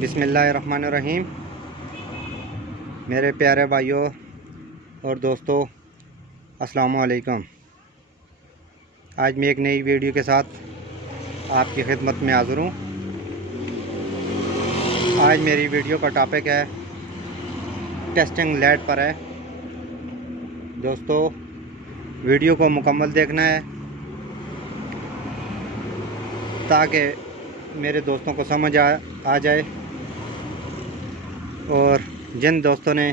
बिस्मिल्लाहिर्रहमानिर्रहीम। मेरे प्यारे भाइयों और दोस्तों, अस्सलामु अलैकुम। आज मैं एक नई वीडियो के साथ आपकी खिदमत में हाज़िर हूँ। आज मेरी वीडियो का टॉपिक है टेस्टिंग लैड पर है। दोस्तों, वीडियो को मुकम्मल देखना है ताकि मेरे दोस्तों को समझ आ जाए। और जिन दोस्तों ने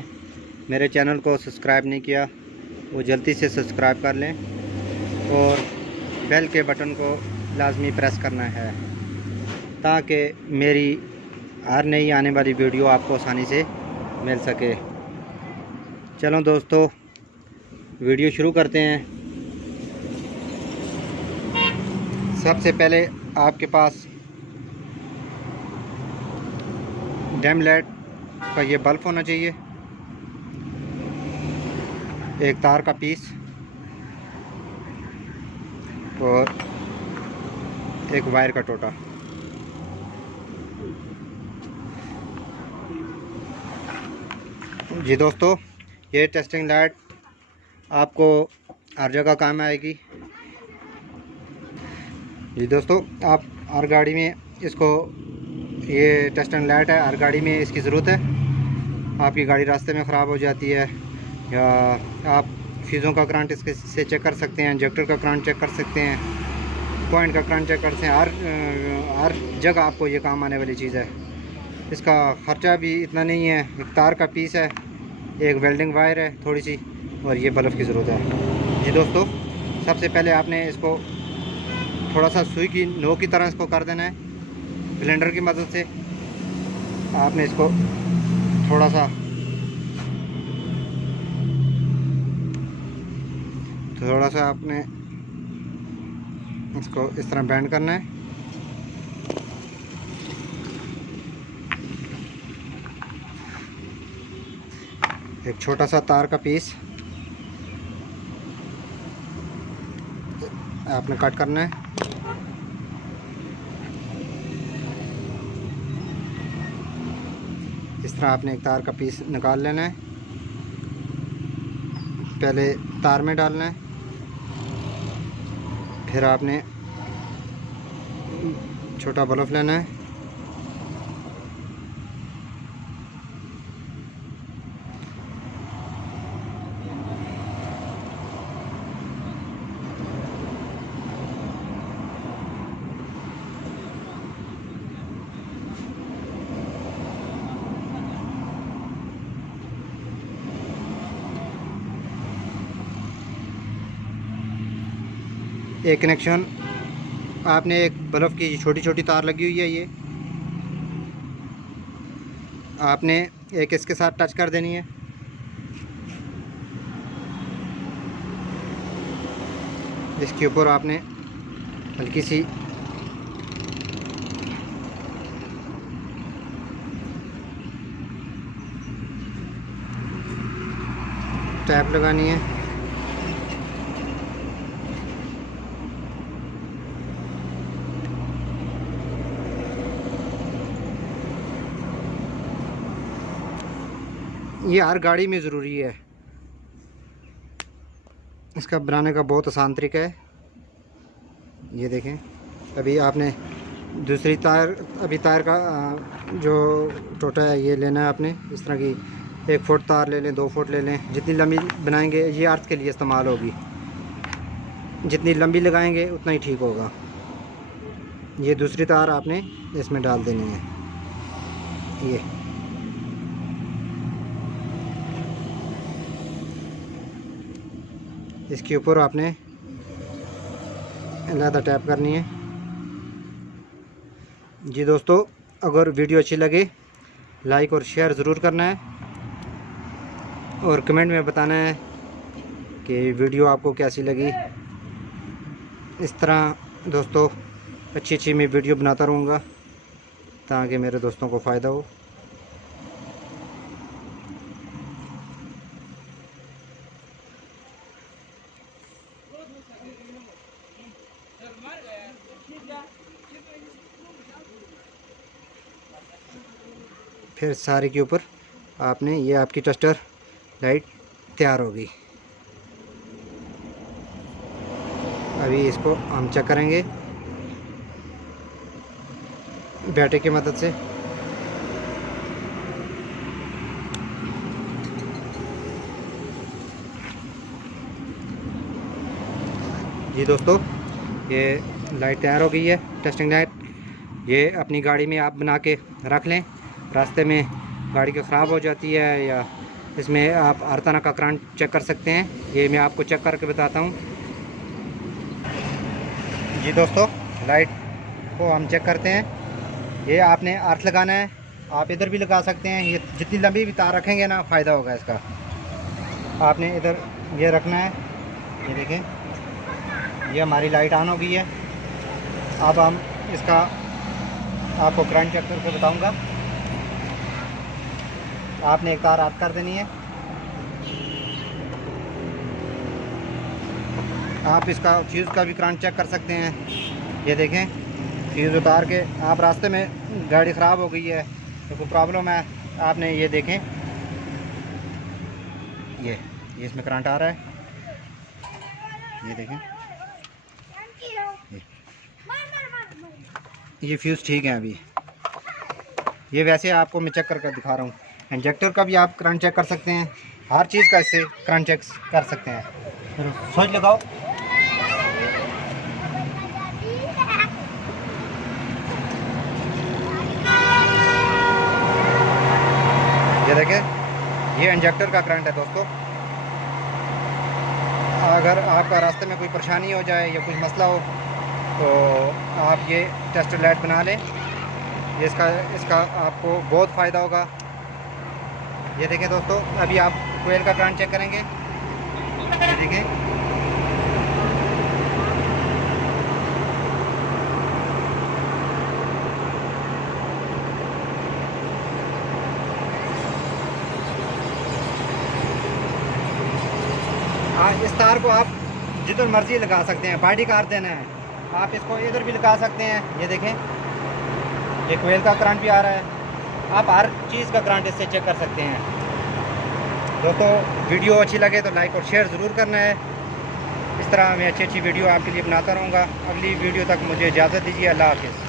मेरे चैनल को सब्सक्राइब नहीं किया वो जल्दी से सब्सक्राइब कर लें और बेल के बटन को लाजमी प्रेस करना है ताकि मेरी हर नई आने वाली वीडियो आपको आसानी से मिल सके। चलो दोस्तों, वीडियो शुरू करते हैं। सबसे पहले आपके पास डैम लाइट का ये बल्ब होना चाहिए, एक तार का पीस और एक वायर का टोटा। जी दोस्तों, ये टेस्टिंग लाइट आपको हर जगह काम आएगी। जी दोस्तों, आप हर गाड़ी में इसको, ये टेस्टिंग लाइट है, हर गाड़ी में इसकी ज़रूरत है। आपकी गाड़ी रास्ते में ख़राब हो जाती है या आप फ्यूज़ों का करंट इसके से चेक कर सकते हैं, इंजेक्टर का करंट चेक कर सकते हैं, पॉइंट का करंट चेक करते हैं। हर जगह आपको ये काम आने वाली चीज़ है। इसका ख़र्चा भी इतना नहीं है। एक तार का पीस है, एक वेल्डिंग वायर है थोड़ी सी, और ये बल्ब की ज़रूरत है। जी दोस्तों, सबसे पहले आपने इसको थोड़ा सा सुई की नोक की तरह इसको कर देना है। ब्लेंडर की मदद से आपने इसको थोड़ा सा आपने इसको इस तरह बैंड करना है। एक छोटा सा तार का पीस आपने कट करना है। इस तरह आपने एक तार का पीस निकाल लेना है। पहले तार में डालना है, फिर आपने छोटा बल्ब लेना है। एक कनेक्शन आपने, एक बल्ब की छोटी छोटी तार लगी हुई है, ये आपने एक इसके साथ टच कर देनी है। इसके ऊपर आपने हल्की सी टैप लगानी है। ये हर गाड़ी में ज़रूरी है। इसका बनाने का बहुत आसान तरीका है। ये देखें, अभी आपने दूसरी तार, अभी तार का जो टोटा है ये लेना है आपने। इस तरह की 1 फुट तार ले लें, 2 फुट ले लें। जितनी लंबी बनाएंगे ये अर्थ के लिए इस्तेमाल होगी, जितनी लंबी लगाएंगे उतना ही ठीक होगा। ये दूसरी तार आपने इसमें डाल देनी है। ये इसके ऊपर आपने अलहदा टैप करनी है। जी दोस्तों, अगर वीडियो अच्छी लगे लाइक और शेयर ज़रूर करना है और कमेंट में बताना है कि वीडियो आपको कैसी लगी। इस तरह दोस्तों अच्छी मैं वीडियो बनाता रहूँगा ताकि मेरे दोस्तों को फ़ायदा हो। फिर सारे के ऊपर आपने ये आपकी टेस्टर लाइट तैयार होगी। अभी इसको हम चेक करेंगे बैटरी की मदद से। जी दोस्तों, ये लाइट तैयार हो गई है, टेस्टिंग लाइट। ये अपनी गाड़ी में आप बना के रख लें। रास्ते में गाड़ी की ख़राब हो जाती है या इसमें आप हर तरह का करंट चेक कर सकते हैं। ये मैं आपको चेक करके बताता हूँ। जी दोस्तों, लाइट को हम चेक करते हैं। ये आपने अर्थ लगाना है, आप इधर भी लगा सकते हैं। ये जितनी लंबी भी तार रखेंगे ना, फ़ायदा होगा इसका। आपने इधर ये रखना है। ये देखें, ये हमारी लाइट ऑन हो गई है। अब हम इसका आपको करंट चेक करके बताऊंगा। आपने एक तार ऑफ कर देनी है। आप इसका फ्यूज़ का भी करंट चेक कर सकते हैं। ये देखें, फ्यूज़ उतार के आप रास्ते में गाड़ी ख़राब हो गई है तो कोई प्रॉब्लम है, आपने ये देखें, ये इसमें करंट आ रहा है। ये देखें, ये फ्यूज़ ठीक है। अभी ये वैसे आपको मैं चेक करके दिखा रहा हूँ। इंजेक्टर का भी आप करंट चेक कर सकते हैं, हर चीज़ का इससे करंट चेक कर सकते हैं। फिर स्विच लगाओ। ये देखें, ये इंजेक्टर का करंट है दोस्तों। अगर आपका रास्ते में कोई परेशानी हो जाए या कुछ मसला हो तो आप ये टेस्टर लाइट बना लें। ये इसका आपको बहुत फ़ायदा होगा। ये देखें दोस्तों, अभी आप कोयल का करंट चेक करेंगे। ये देखें, इस तार को आप जिधर मर्जी लगा सकते हैं। बॉडी कार देना है, आप इसको इधर भी लगा सकते हैं। ये देखें, ये कोयल का करंट भी आ रहा है। आप हर चीज़ का करंट इससे चेक कर सकते हैं। दोस्तों, वीडियो अच्छी लगे तो लाइक और शेयर ज़रूर करना है। इस तरह मैं अच्छी वीडियो आपके लिए बनाता रहूँगा। अगली वीडियो तक मुझे इजाज़त दीजिए। अल्लाह हाफ़िज़।